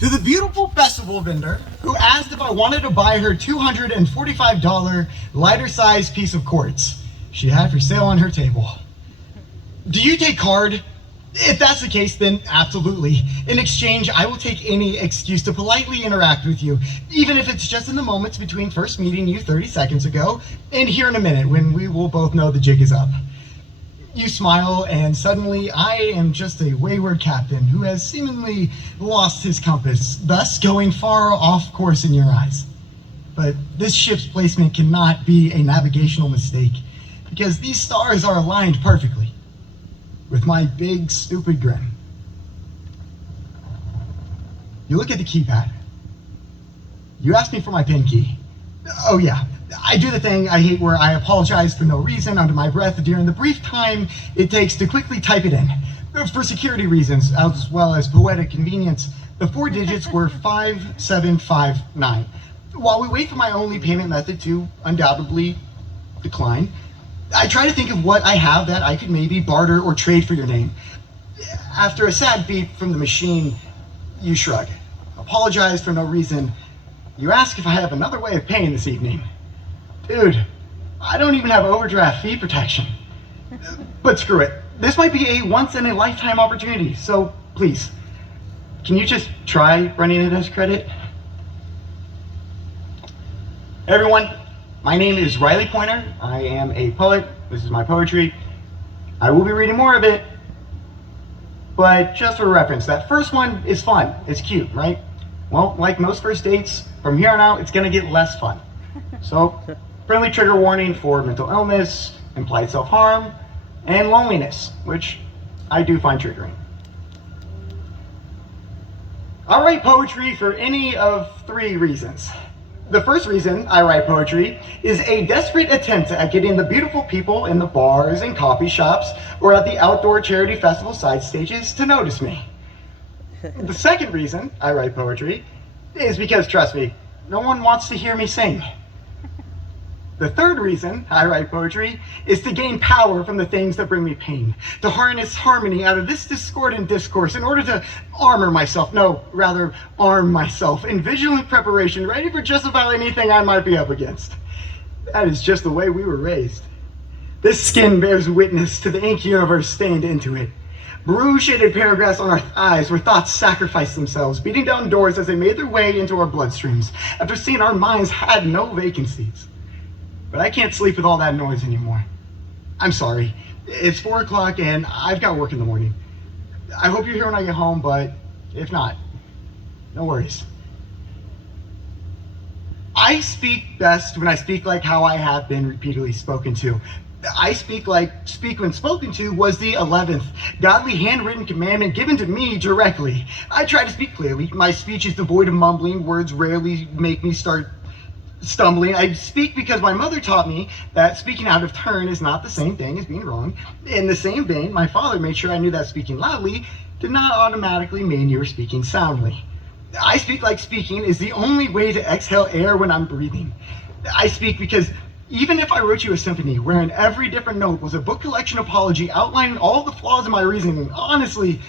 To the beautiful festival vendor who asked if I wanted to buy her $245 lighter size piece of quartz she had for sale on her table. Do you take card? If that's the case, then absolutely. In exchange, I will take any excuse to politely interact with you, even if it's just in the moments between first meeting you 30 seconds ago and here in a minute when we will both know the jig is up. You smile, and suddenly I am just a wayward captain who has seemingly lost his compass, thus going far off course in your eyes. But this ship's placement cannot be a navigational mistake, because these stars are aligned perfectly with my big, stupid grin. You look at the keypad. You ask me for my PIN key. Oh yeah, I do the thing I hate where I apologize for no reason under my breath during the brief time it takes to quickly type it in. For security reasons, as well as poetic convenience, the 4 digits were 5759. While we wait for my only payment method to undoubtedly decline, I try to think of what I have that I could maybe barter or trade for your name. After a sad beep from the machine, you shrug, apologize for no reason. You ask if I have another way of paying this evening. Dude, I don't even have overdraft fee protection. But screw it. This might be a once-in-a-lifetime opportunity, so please, can you just try running it as credit? Hey everyone. My name is Riley Poynter. I am a poet. This is my poetry. I will be reading more of it, but just for reference, that first one is fun. It's cute, right? Well, like most first dates, from here on out, it's gonna get less fun. So, friendly trigger warning for mental illness, implied self-harm, and loneliness, which I do find triggering. I write poetry for any of 3 reasons. The first reason I write poetry is a desperate attempt at getting the beautiful people in the bars and coffee shops or at the outdoor charity festival side stages to notice me. The second reason I write poetry is because, trust me, no one wants to hear me sing. The third reason I write poetry is to gain power from the things that bring me pain, to harness harmony out of this discordant discourse in order to arm myself in vigilant preparation, ready for just about anything I might be up against. That is just the way we were raised. This skin bears witness to the ink universe stained into it. Blue-shaded paragraphs on our thighs where thoughts sacrificed themselves, beating down doors as they made their way into our bloodstreams, after seeing our minds had no vacancies. But I can't sleep with all that noise anymore. I'm sorry. It's 4 o'clock and I've got work in the morning. I hope you're here when I get home, but if not, no worries. I speak best when I speak like how I have been repeatedly spoken to. I speak like speak when spoken to was the 11th godly handwritten commandment given to me directly. I try to speak clearly. My speech is devoid of mumbling. Words rarely make me start stumbling. I speak because my mother taught me that speaking out of turn is not the same thing as being wrong. In the same vein, my father made sure I knew that speaking loudly did not automatically mean you were speaking soundly. I speak like speaking is the only way to exhale air when I'm breathing. I speak because even if I wrote you a symphony wherein every different note was a book collection apology outlining all the flaws in my reasoning, honestly,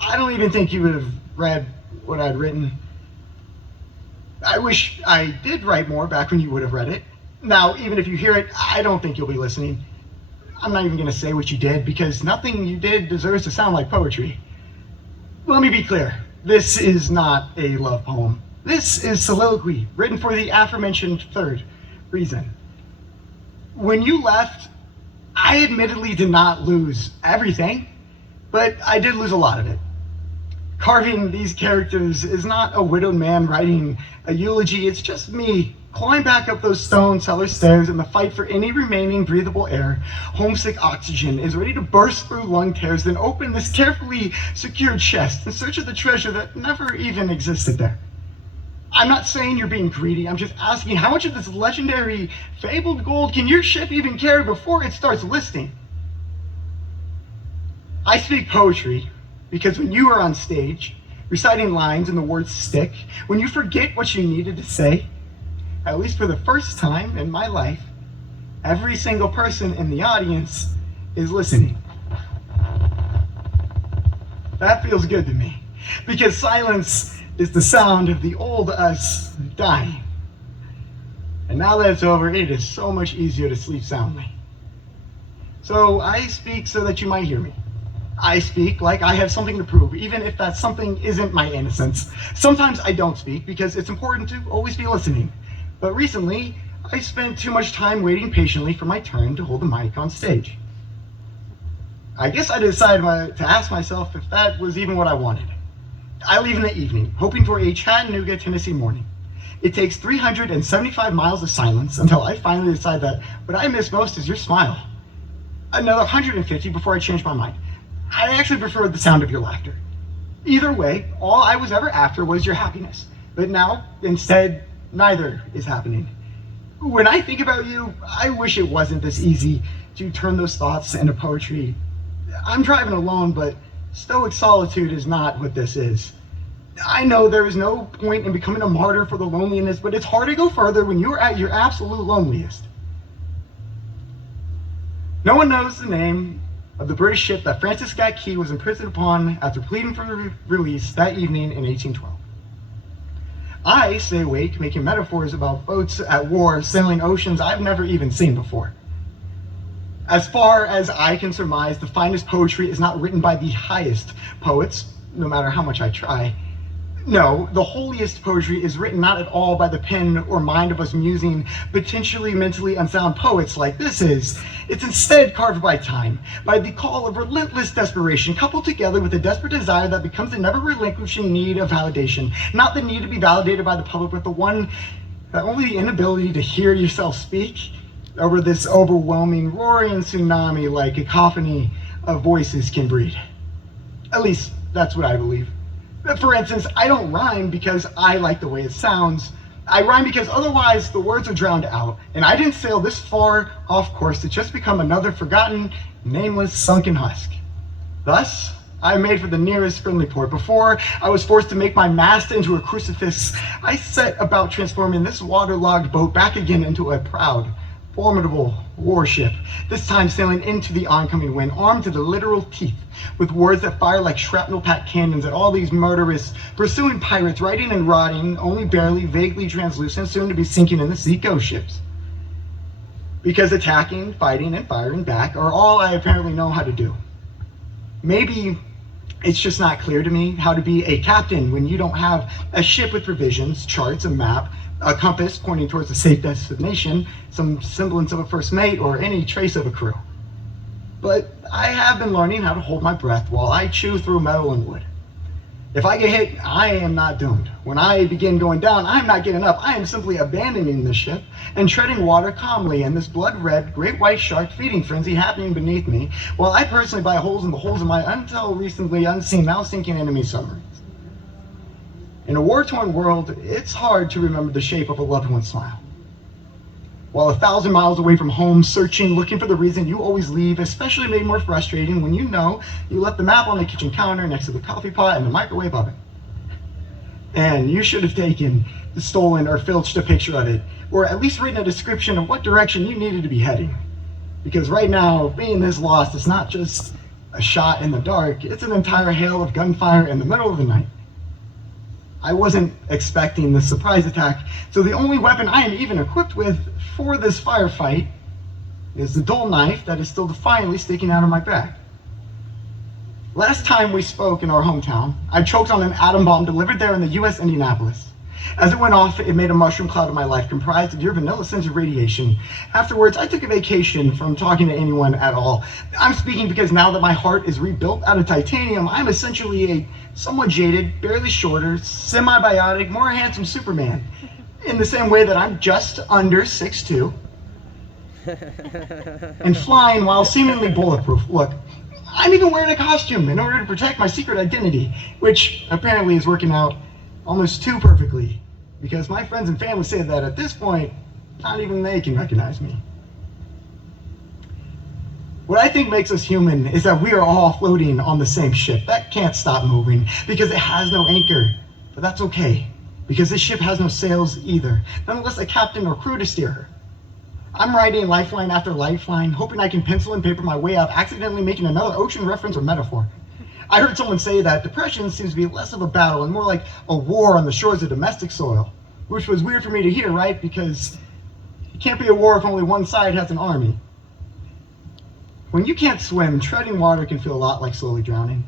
I don't even think you would have read what I'd written. I wish I did write more back when you would have read it. Now, even if you hear it, I don't think you'll be listening. I'm not even going to say what you did, because nothing you did deserves to sound like poetry. Let me be clear. This is not a love poem. This is soliloquy, written for the aforementioned third reason. When you left, I admittedly did not lose everything, but I did lose a lot of it. Carving these characters is not a widowed man writing a eulogy, it's just me clawing back up those stone cellar stairs in the fight for any remaining breathable air. Homesick oxygen is ready to burst through lung tears, then open this carefully secured chest in search of the treasure that never even existed there. I'm not saying you're being greedy, I'm just asking how much of this legendary fabled gold can your ship even carry before it starts listing? I speak poetry because when you are on stage, reciting lines and the words stick, when you forget what you needed to say, at least for the first time in my life, every single person in the audience is listening. That feels good to me, because silence is the sound of the old us dying. And now that it's over, it is so much easier to sleep soundly. So I speak so that you might hear me. I speak like I have something to prove, even if that something isn't my innocence. Sometimes I don't speak because it's important to always be listening. But recently, I spent too much time waiting patiently for my turn to hold the mic on stage. I guess I decided to ask myself if that was even what I wanted. I leave in the evening, hoping for a Chattanooga, Tennessee morning. It takes 375 miles of silence until I finally decide that what I miss most is your smile. Another 150 before I change my mind. I actually prefer the sound of your laughter. Either way, all I was ever after was your happiness. But now, instead, neither is happening. When I think about you, I wish it wasn't this easy to turn those thoughts into poetry. I'm driving alone, but stoic solitude is not what this is. I know there is no point in becoming a martyr for the loneliness, but it's hard to go further when you're at your absolute loneliest. No one knows the name of the British ship that Francis Scott Key was imprisoned upon after pleading for release that evening in 1812. I stay awake making metaphors about boats at war sailing oceans I've never even seen before. As far as I can surmise, the finest poetry is not written by the highest poets, no matter how much I try. No, the holiest poetry is written not at all by the pen or mind of us musing, potentially mentally unsound poets like this is. It's instead carved by time, by the call of relentless desperation, coupled together with a desperate desire that becomes a never-relinquishing need of validation. Not the need to be validated by the public, but the one that only the inability to hear yourself speak over this overwhelming, roaring tsunami like cacophony of voices can breed. At least, that's what I believe. For instance, I don't rhyme because I like the way it sounds. I rhyme because otherwise the words are drowned out, and I didn't sail this far off course to just become another forgotten, nameless, sunken husk. Thus, I made for the nearest friendly port. Before I was forced to make my mast into a crucifix, I set about transforming this waterlogged boat back again into a proud, formidable warship, this time sailing into the oncoming wind, armed to the literal teeth, with words that fire like shrapnel-packed cannons at all these murderous, pursuing pirates, riding and rotting, only barely, vaguely translucent, soon to be sinking in the sea ghost ships. Because attacking, fighting, and firing back are all I apparently know how to do. Maybe it's just not clear to me how to be a captain when you don't have a ship with provisions, charts, a map, a compass pointing towards a safe destination, some semblance of a first mate, or any trace of a crew. But I have been learning how to hold my breath while I chew through metal and wood. If I get hit, I am not doomed. When I begin going down, I'm not getting up. I am simply abandoning the ship and treading water calmly in this blood-red, great white shark feeding frenzy happening beneath me, while I personally buy holes in the holes of my until recently unseen, now sinking enemy submarines. In a war-torn world, it's hard to remember the shape of a loved one's smile. While 1,000 miles away from home, searching, looking for the reason you always leave, especially made more frustrating when you know you left the map on the kitchen counter next to the coffee pot and the microwave oven. And you should have taken the stolen or filched a picture of it, or at least written a description of what direction you needed to be heading. Because right now, being this lost is not just a shot in the dark, it's an entire hail of gunfire in the middle of the night. I wasn't expecting this surprise attack, so the only weapon I am even equipped with for this firefight is the dull knife that is still defiantly sticking out of my back. Last time we spoke in our hometown, I choked on an atom bomb delivered there in the US Indianapolis. As it went off, it made a mushroom cloud of my life comprised of your vanilla sense of radiation. Afterwards, I took a vacation from talking to anyone at all. I'm speaking because now that my heart is rebuilt out of titanium, I'm essentially a somewhat jaded, barely shorter, semi-biotic, more handsome Superman. In the same way that I'm just under 6'2", and flying while seemingly bulletproof. Look, I'm even wearing a costume in order to protect my secret identity, which apparently is working out almost too perfectly, because my friends and family say that at this point, not even they can recognize me. What I think makes us human is that we are all floating on the same ship that can't stop moving because it has no anchor. But that's okay, because this ship has no sails either, nonetheless a captain or crew to steer her. I'm writing lifeline after lifeline, hoping I can pencil and paper my way out, accidentally making another ocean reference or metaphor. I heard someone say that depression seems to be less of a battle and more like a war on the shores of domestic soil, which was weird for me to hear, right? Because it can't be a war if only one side has an army. When you can't swim, treading water can feel a lot like slowly drowning.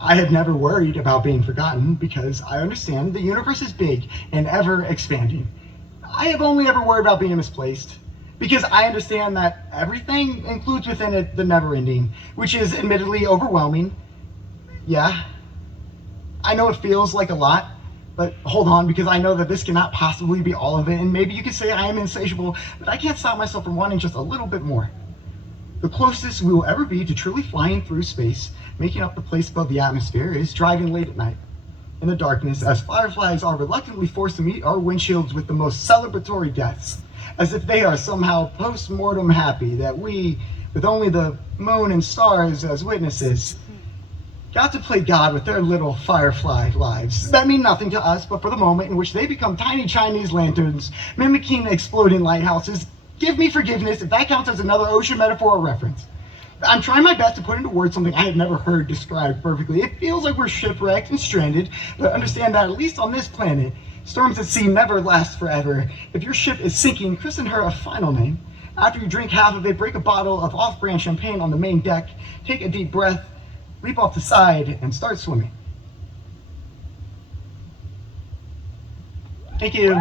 I have never worried about being forgotten because I understand the universe is big and ever expanding. I have only ever worried about being misplaced because I understand that everything includes within it the never ending, which is admittedly overwhelming. Yeah, I know it feels like a lot, but hold on, because I know that this cannot possibly be all of it, and maybe you could say I am insatiable, but I can't stop myself from wanting just a little bit more. The closest we will ever be to truly flying through space, making up the place above the atmosphere, is driving late at night in the darkness as fireflies are reluctantly forced to meet our windshields with the most celebratory deaths, as if they are somehow post-mortem happy that we, with only the moon and stars as witnesses, got to play God with their little firefly lives that mean nothing to us, but for the moment in which they become tiny Chinese lanterns mimicking exploding lighthouses. Give me forgiveness if that counts as another ocean metaphor or reference. I'm trying my best to put into words something I have never heard described perfectly. It feels like we're shipwrecked and stranded, but understand that at least on this planet, storms at sea never last forever. If your ship is sinking, christen her a final name. After you drink half of it, break a bottle of off-brand champagne on the main deck, take a deep breath, leap off the side, and start swimming. Thank you.